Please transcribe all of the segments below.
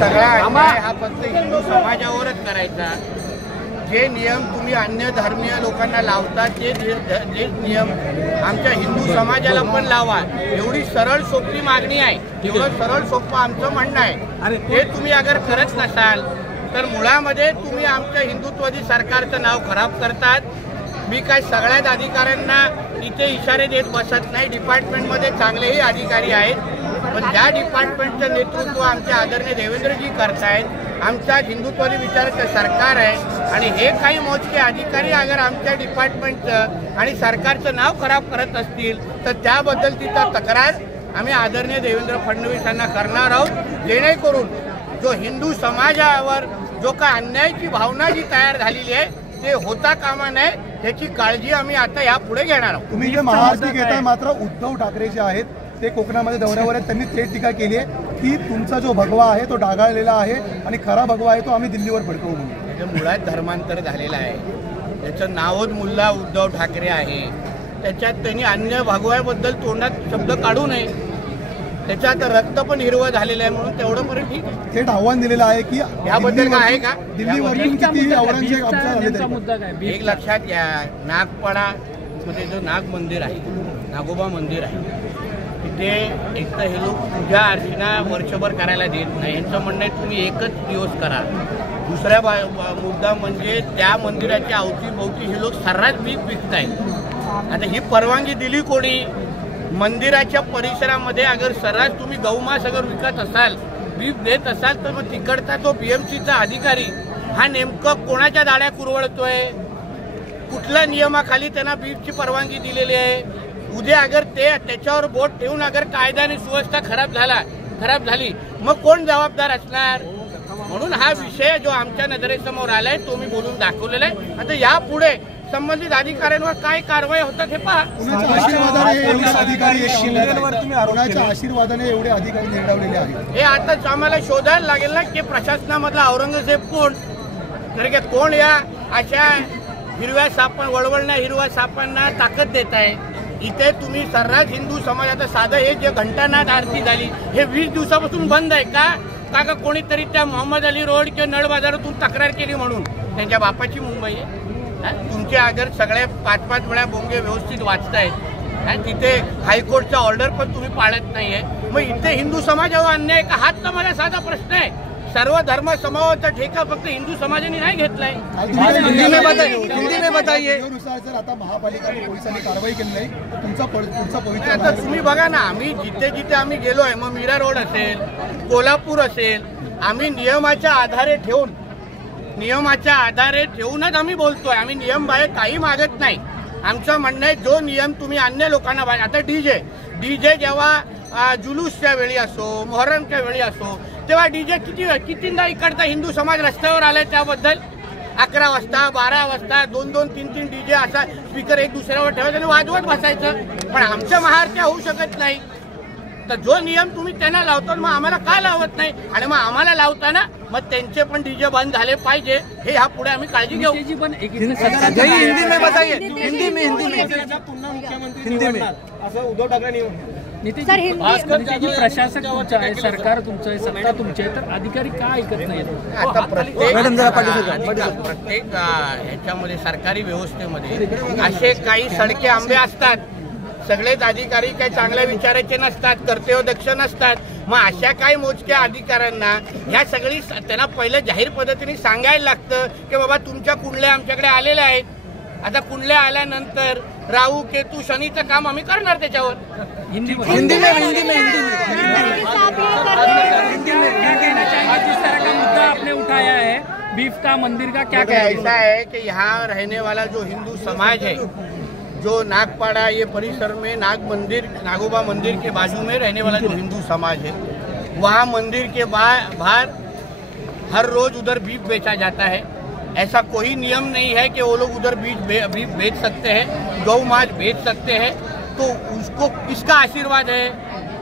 सगळा अन्याय हा फक्त हिंदू समाजावरच करायचा। जे नियम तुम्ही अन्य धर्मीय लोकांना लावता ते नियम आमच्या हिंदू समाजाला पण लावा, एवढी सरळ सोपी मागणी आहे। एवढं सरळ सोपं आमचं म्हणणं आहे। हे तुम्ही अगर करत नसाल तर मुळामध्ये तुम्ही आमच्या हिंदुत्ववादी सरकारचं नाव खराब करतात। मी काय सगळ्याच अधिकाऱ्यांना इथे इशारे देत बसत नाही, डिपार्टमेंटमध्ये चांगलेही अधिकारी आहेत, पण त्या डिपार्टमेंटचं नेतृत्व आमचे आदरणीय देवेंद्रजी करतायत। आमचा हिंदुत्ववादी विचाराचं सरकार आहे आणि हे काही मोजके अधिकारी अगर आमच्या डिपार्टमेंटचं आणि सरकारचं नाव खराब करत असतील तर त्याबद्दल तिचा तक्रार आम्ही आदरणीय देवेंद्र फडणवीस यांना करणार आहोत, जेणेकरून जो हिंदू समाजावर जो का अन्यायाची भावना जी तयार झालेली आहे ते होता कामा नये, त्याची काळजी आम्ही आता यापुढे घेणार आहोत। तुम्ही जे महाआरती घेताय, मात्र उद्धव ठाकरे जे आहेत ते कोकणामध्ये दौऱ्यावर आहेत, त्यांनी थेट टीका केली आहे की तुमचा जो भगवा आहे तो डागाळलेला आहे आणि खरा भगवा आहे तो आम्ही दिल्लीवर फडकवू म्हणून। त्याचं मुळात धर्मांतर झालेलं आहे, त्याचं नावच मुल्ला उद्धव ठाकरे आहे। त्याच्यात त्यांनी अन्य भगव्याबद्दल तोंडात शब्द काढू नये, त्याच्यात रक्त पण हिरवं झालेलं आहे म्हणून तेवढं पण ठीक आहे। थेट आव्हान दिलेलं आहे की याबद्दल काय आहे का? दिल्लीवरून किती औरंगजेब आमचा मुद्दा काय? एक लक्षात घ्या, नागपाडा मध्ये जो नाग मंदिर आहे, नागोबा मंदिर आहे, तिथे एक तर हे लोक पूजा अर्चना वर्षभर करायला देत नाही। यांचं म्हणणं आहे तुम्ही एकच दिवस करा। दुसरा मुद्दा म्हणजे त्या मंदिराच्या अवतीभोवती हे लोक सर्रास पीक विकतायत। आता ही परवानगी दिली कोणी? मंदिराच्या परिसरामध्ये अगर सर्रास तुम्ही गौमास अगर विकत असाल बीफ देत असाल तर मग तिकडचा तो बीएमसीचा अधिकारी हा नेमकं कोणाच्या दाड्या कुरवळतोय, कुठल्या नियमाखाली त्यांना बीफची परवानगी दिलेली आहे? उद्या अगर त्याच्यावर बोट ठेवून अगर कायदा आणि सुव्यवस्था खराब झाली मग कोण जबाबदार असणार? म्हणून हा विषय जो आमच्या नजरेसमोर आलाय तो मी बोलून दाखवलेला आहे. आता यापुढे संबंधित अधिकाऱ्यांवर काय कारवाई होतात हे पहा. आशीर्वादाने एवढे अधिकारी निवडवलेले आहेत हे आताच आम्हाला शोधायला लागेल ना की प्रशासनामधला औरंगजेब कोण, कारण की कोण या अशा हिरव्या सापां वळवळण्या हिरव्या सापांना ताकद देत आहे. इथे तुम्ही सर्रास हिंदू समाजाचं साधं हे जे घंटानाद आरती झाली हे 20 दिवसापासून बंद आहे का कोणीतरी त्या मोहम्मद अली रोड किंवा नळ बाजारातून तक्रार केली म्हणून त्यांच्या बापाची मुंबई आहे? तुमचे अगर सगळे 5-5 वेळा बोंगे व्यवस्थित वाचतायत, तिथे हायकोर्टचा ऑर्डर पण तुम्ही पाळत नाहीये, मग इथे हिंदू समाजावर अन्याय का? हाच तर माझा साधा प्रश्न आहे. सर्व धर्म समूहाचा ठेका फक्त हिंदू समाजाने नाही घेतलाय. जर आता महापालिका पोलिसांनी कारवाई केली नाही तुमचा पुढचा पवित्र आता तुम्ही बघा ना, आम्ही जिथे आम्ही गेलोय, मग मीरा रोड असेल, कोल्हापूर असेल, आम्ही नियमाच्या आधारे ठेवूनच आम्ही बोलतोय. आम्ही नियम बाहेर काही मागत नाही. आमचं म्हणणं आहे जो नियम तुम्ही अन्य लोकांना बाहेर, आता डीजे जेव्हा जुलूसच्या वेळी असो, मोहरमच्या वेळी असो, तेव्हा डीजे कितींदा इकडचा हिंदू समाज रस्त्यावर आलाय त्याबद्दल 11 वाजता 12 वाजता 2-2, 3-3 डीजे असा स्पीकर एक दुसऱ्यावर ठेवायचं आणि वाजवत बसायचं. पण आमच्या महाराष्ट्र होऊ शकत नाही. तर जो नियम तुम्ही त्यांना लावतो मग आम्हाला का लावत नाही? आणि मग आम्हाला लावताना मग त्यांचे पण डीजे बंद झाले पाहिजे हे ह्या पुढे आम्ही काळजी घेऊ. असं उद्धव ठाकरे प्रशासन तुमचं आहे, सरकार तुमचं आहे, सत्ता तुमची आहे, तर अधिकारी का ऐकत नाहीत? आता प्रत्येक ह्याच्यामध्ये सरकारी व्यवस्थेमध्ये असे काही सडके आंबे असतात. सगळेच अधिकारी काही चांगल्या विचाराचे नसतात, कर्तव्यदक्ष नसतात. मग अशा काही मोजक्या अधिकाऱ्यांना ह्या सगळी त्यांना पहिलं जाहीर पद्धतीने सांगायला लागतं की बाबा तुमच्या कुंडल्या आमच्याकडे आलेल्या आहेत. आता कुंडल्या आल्यानंतर राहू केतू शनीचं काम आम्ही करणार त्याच्यावर. हिंदी में जिस तरह का मुद्दा आपने उठाया है बीफ का मंदिर का क्या कहना है? ऐसा है कि यहाँ रहने वाला जो हिंदू समाज है, जो नागपाड़ा ये परिसर में नागोबा मंदिर के बाजू में रहने वाला जो हिंदू समाज है, वहाँ मंदिर के बाहर हर रोज उधर बीफ बेचा जाता है. ऐसा कोई नियम नहीं है कि वो लोग उधर बीफ बेच सकते हैं, गौ मांस बेच सकते हैं. तो उसको किसका आशीर्वाद है,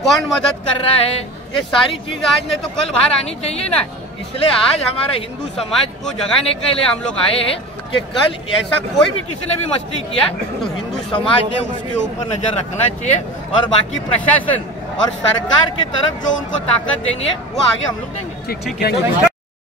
कौन मदद कर रहा है, ये सारी चीज आज नहीं तो कल बाहर आनी चाहिए ना. इसलिए आज हमारा हिंदू समाज को जगाने के लिए हम लोग आए हैं कि कल ऐसा कोई भी किसी ने भी मस्ती किया तो हिंदू समाज ने उसके ऊपर नजर रखना चाहिए. और बाकी प्रशासन और सरकार के तरफ जो उनको ताकत देनी है वो आगे हम लोग देंगे. ठीक है.